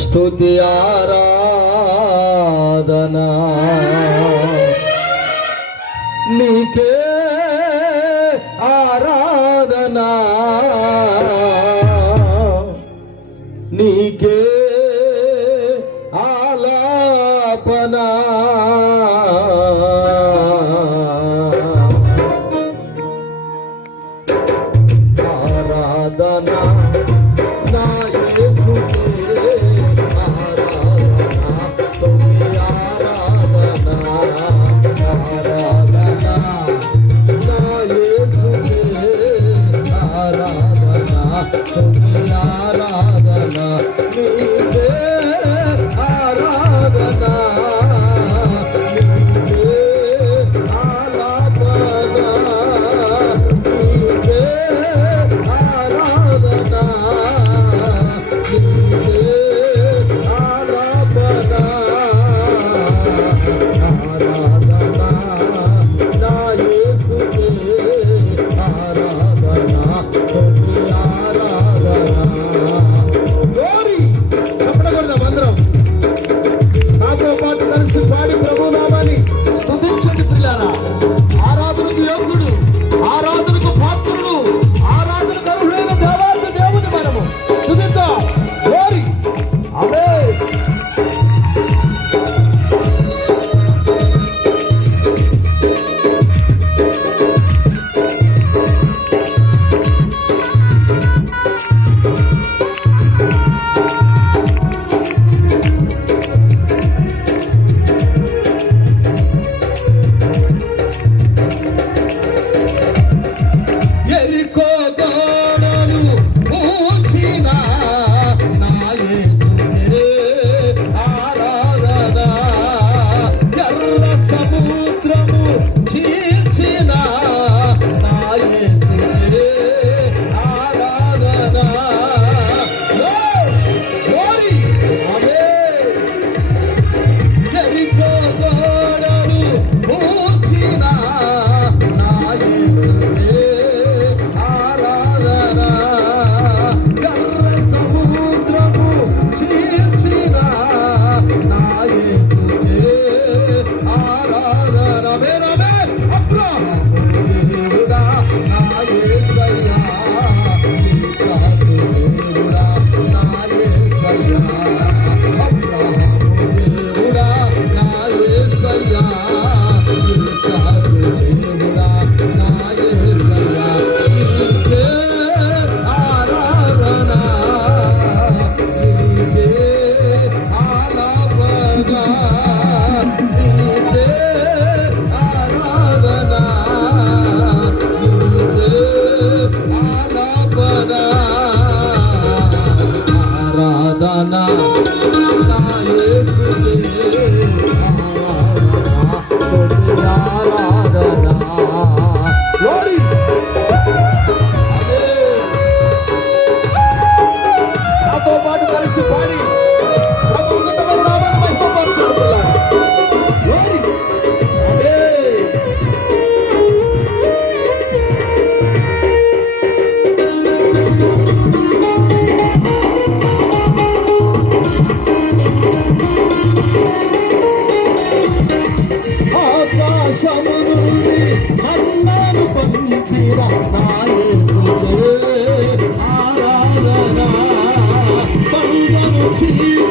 స్థుతి ఆరాధనా. నీకే ఆరాధనా. నీకే ఆలాపనా. Thank you.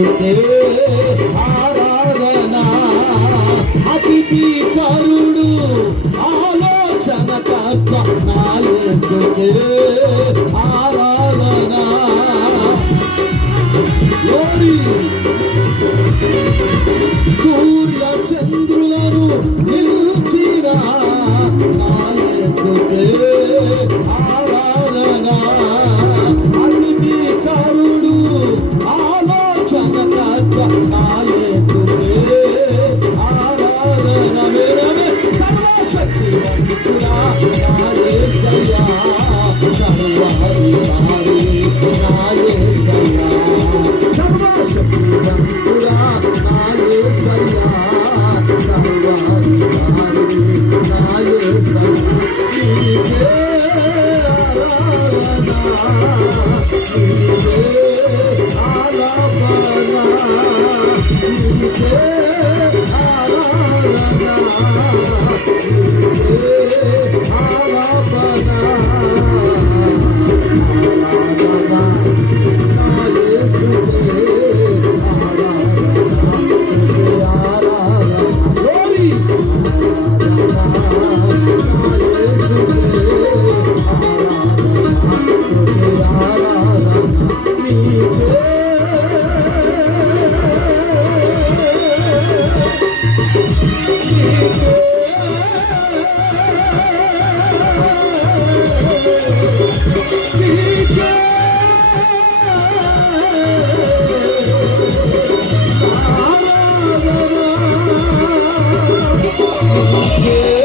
దుర్దేవే ఆరాధన అతి పీకరుడు ఆలోచన కర్త నాయసుదేవే ఆరాధన సూర్య చంద్రులను నిలిచిన నాయసుదేవే from yeah.